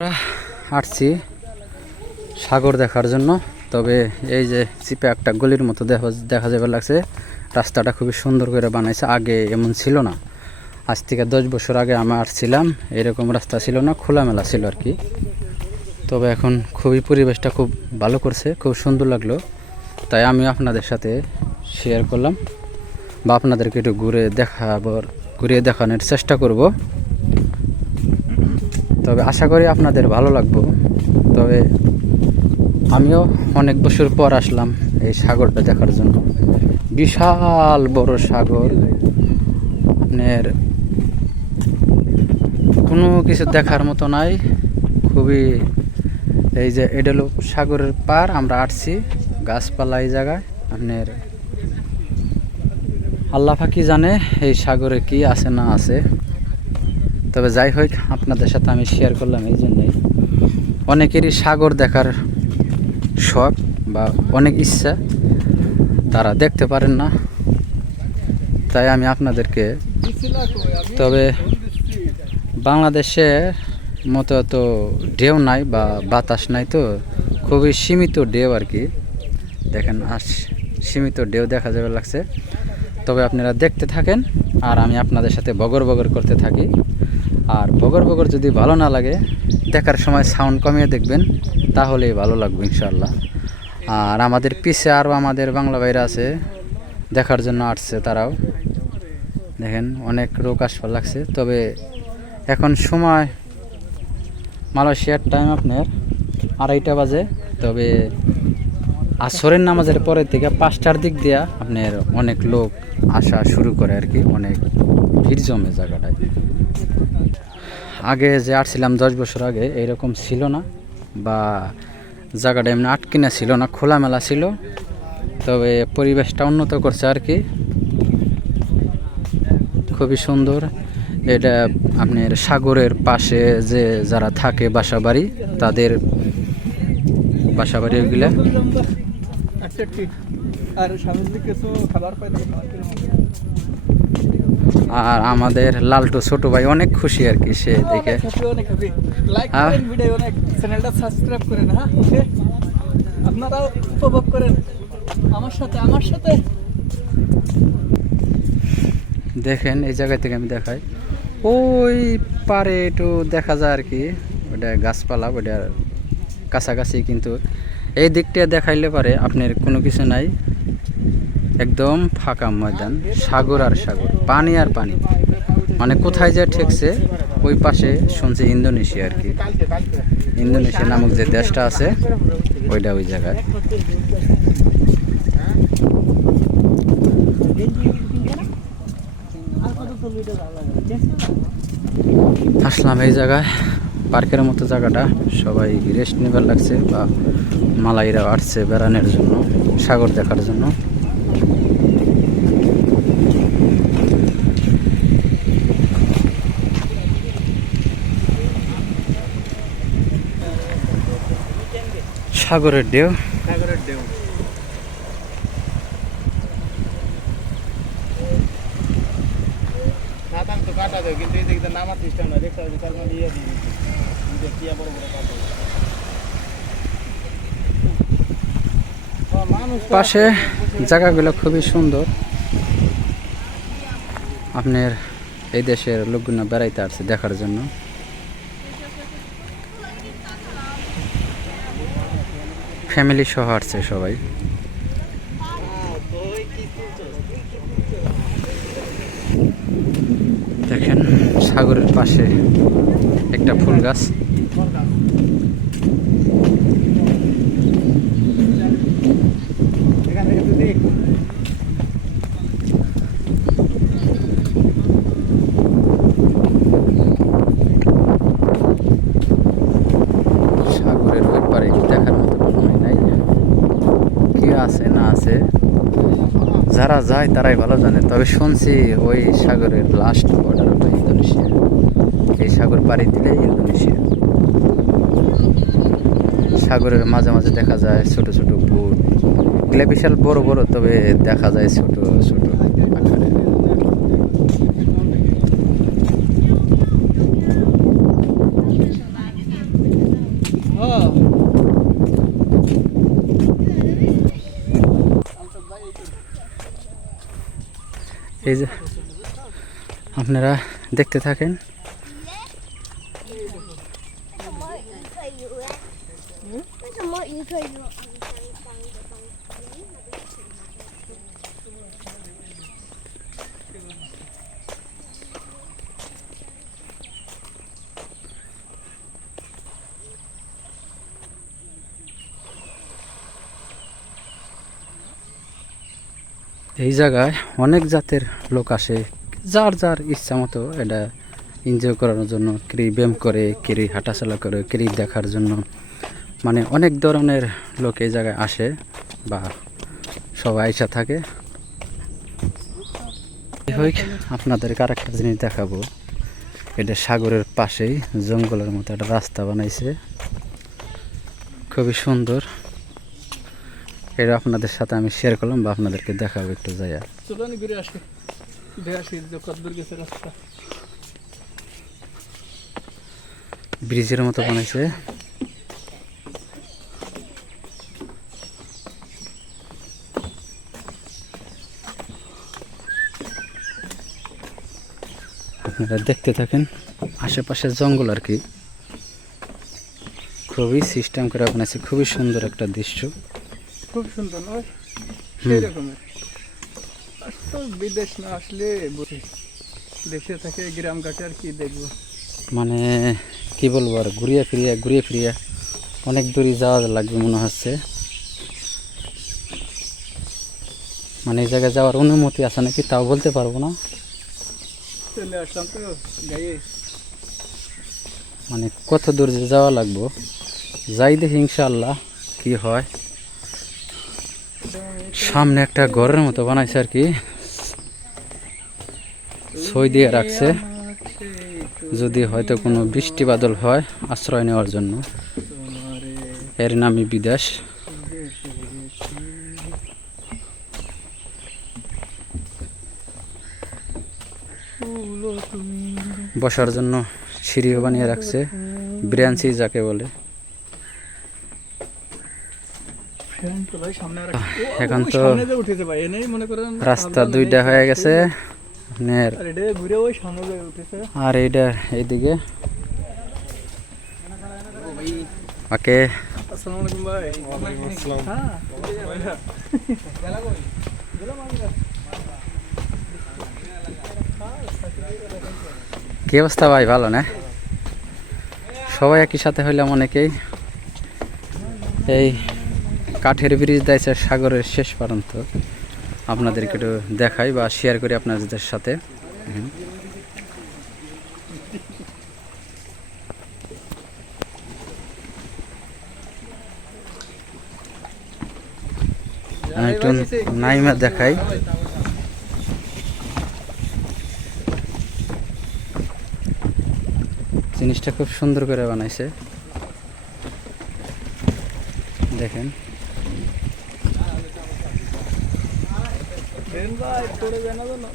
আমরা আসছি সাগর দেখার জন্য। তবে এই যে চিপে একটা গলির মতো দেখা যাবে লাগছে। রাস্তাটা খুবই সুন্দর করে বানাইছে, আগে এমন ছিল না। আজ থেকে 10 বছর আগে আমি আসছিলাম, এরকম রাস্তা ছিল না, খোলামেলা ছিল আর কি। তবে এখন খুবই পরিবেশটা খুব ভালো করছে, খুব সুন্দর লাগলো, তাই আমি আপনাদের সাথে শেয়ার করলাম বা আপনাদেরকে একটু ঘুরিয়ে দেখানোর চেষ্টা করব। তবে আশা করি আপনাদের ভালো লাগবে। তবে আমিও অনেক বছর পর আসলাম এই সাগরটা দেখার জন্য। বিশাল বড় সাগর, আপনার কোনো কিছু দেখার মতো নাই। খুবই এই যে এটা হলো সাগরের পার, আমরা আসছি গাছপালা এই জায়গায়। আপনার আল্লাহ ফাঁকি জানে এই সাগরে কি আছে না আছে। তবে যাই হোক, আপনাদের সাথে আমি শেয়ার করলাম এই জন্যই। অনেকেরই সাগর দেখার শখ বা অনেক ইচ্ছা, তারা দেখতে পারেন না, তাই আমি আপনাদেরকে। তবে বাংলাদেশে মতো এত ঢেউ নাই বা বাতাস নাই, তো খুবই সীমিত ঢেউ আর কি। দেখেন সীমিত ঢেউ দেখা যাবে লাগছে। তবে আপনারা দেখতে থাকেন আর আমি আপনাদের সাথে বগর বগর করতে থাকি। আর বগর বগর যদি ভালো না লাগে, দেখার সময় সাউন্ড কমিয়ে দেখবেন, তাহলেই ভালো লাগবে ইনশাআল্লাহ। আর আমাদের পিছে আরও আমাদের বাংলা ভাইরা আছে, দেখার জন্য আসছে তারাও। দেখেন অনেক লোক আসবার লাগছে। তবে এখন সময় মালয়েশিয়ার টাইম আপনার 2:30 বাজে। তবে আসরের নামাজের পরের থেকে 5টার দিক দিয়া আপনার অনেক লোক আসা শুরু করে আর কি, অনেক ভিড় জমে জায়গাটায়। আগে যে আসছিলাম 10 বছর আগে এইরকম ছিল না, বা জায়গাটা এমনি আটকিনা ছিল না, খোলামেলা ছিল। তবে পরিবেশটা উন্নত করছে আর কি, খুবই সুন্দর। এটা আপনার সাগরের পাশে যে যারা থাকে বাসাবাড়ি, তাদের বাসাবাড়ি ওইগুলা। আর আমাদের লালটু ছোট ভাই অনেক খুশি আর কি, সে দেখে। আপনারাও উপভোগ করেন আমার সাথে। দেখেন এই জায়গা থেকে আমি দেখাই, ওই পারে একটু দেখা যায় আর কি, ওটা গাছপালা, ওটার কাছাকাছি। কিন্তু এই দিকটা দেখাইলে পারে আপনার কোনো কিছু নাই, একদম ফাঁকা ময়দান, সাগর আর সাগর, পানি আর পানি। মানে কোথায় যে ঠেকছে, ওই পাশে শুনছি ইন্দোনেশিয়া আর কি। ইন্দোনেশিয়া নামক যে দেশটা আছে, ওইটা ওই জায়গায়। আসলাম এই জায়গায়, পার্কের মতো জায়গাটা, সবাই রেস্ট নেবার লাগছে, বা মালাইরা আসছে বেড়ানোর জন্য, সাগর দেখার জন্য। সাগরের ঢেউ, পাশে জায়গাগুলো খুবই সুন্দর। আপনার এই দেশের লোকগুলো বেড়াইতে আসছে দেখার জন্য। ফ্যামিলি সহ আসছে সবাই। দেখেন সাগরের পাশে একটা ফুল গাছ। সাগরের ওই পারে দেখার মতো কোনো নাই, কি আছে না আছে যারা যায় তারাই ভালো জানে। তবে শুনছি ওই সাগরের লাস্ট বর্ডার হলো ইন্দোনেশিয়া, এই সাগর পাড়ি দিলে ইন্দোনেশিয়া। সাগরের মাঝে মাঝে দেখা যায় ছোট ছোট বোট, এগুলো বিশাল বড় বড়, তবে দেখা যায় ছোট ছোট আকারে। হ্যাঁ এই যে আপনারা দেখতে থাকেন। এই জায়গায় অনেক জাতের লোক আসে, যার যার ইচ্ছা মতো এটা এনজয় করার জন্য, কেউ ব্যায়াম করে, কেউ হাঁটাচলা করে, কেউ দেখার জন্য, মানে অনেক ধরনের লোক এই জায়গায় আসে বা সবাই আইসা থাকে। হোক আপনাদেরকে আর একটা জিনিস দেখাবো। এটা সাগরের পাশেই জঙ্গলের মতো একটা রাস্তা বানাইছে, খুবই সুন্দর। এটা আপনাদের সাথে আমি শেয়ার করলাম বা আপনাদেরকে দেখাবো একটু যাইয়া। চলো আমি ঘুরে আসি, দেখে আসি যে কতদূর গেছে রাস্তা। ব্রিজের মতো বানাইছে। আপনারা দেখতে থাকেন, আশেপাশে জঙ্গল আর কি, খুবই সিস্টেম করে বানাইছে, খুবই সুন্দর একটা দৃশ্য। খুব সুন্দর নয় সেই রকমের। তো বিদেশ না আসলে বুঝি, দেশে থাকে গ্রাম ঘাটে আর কি দেখবো। মানে কি বলবো, আর ঘুরিয়ে ফিরিয়ে অনেক দূরে যাওয়া লাগবে মনে হচ্ছে। মানে এই জায়গায় যাওয়ার অনুমতি আছে নাকি তাও বলতে পারবো না। চলে আসলাম তো গায়ে। মানে কত দূর যে যাওয়া লাগবো, যাই দেখি ইনশাআল্লাহ কি হয়। সামনে একটা ঘরের মতো বানাইছে আর কি, ছই দিয়ে রাখছে, যদি হয়তো কোনো বৃষ্টি বাদল হয় আশ্রয় নেওয়ার জন্য। এর নামই বিদেশ। বসার জন্য সিঁড়িও বানিয়ে রাখছে, ব্রাঞ্চি যাকে বলে। এখন তো রাস্তা দুইটা হয়ে গেছে আপনার, আর এইটা এইদিকে। ওকে, আসসালামু আলাইকুম ভাই। ওয়ালাইকুম আসসালাম। কি অবস্থা ভাই, ভালো না? সবাই একই সাথে হইলাম অনেকেই। এই কাঠের ব্রিজ দিয়েছে সাগরের শেষ পর্যন্ত, আপনাদেরকে একটু দেখাই বা শেয়ার করি আপনাদের সাথে। আমি একটু নাইমা দেখাই। জিনিসটা খুব সুন্দর করে বানাইছে, দেখেন। ভাই পড়ে যায় না জানো।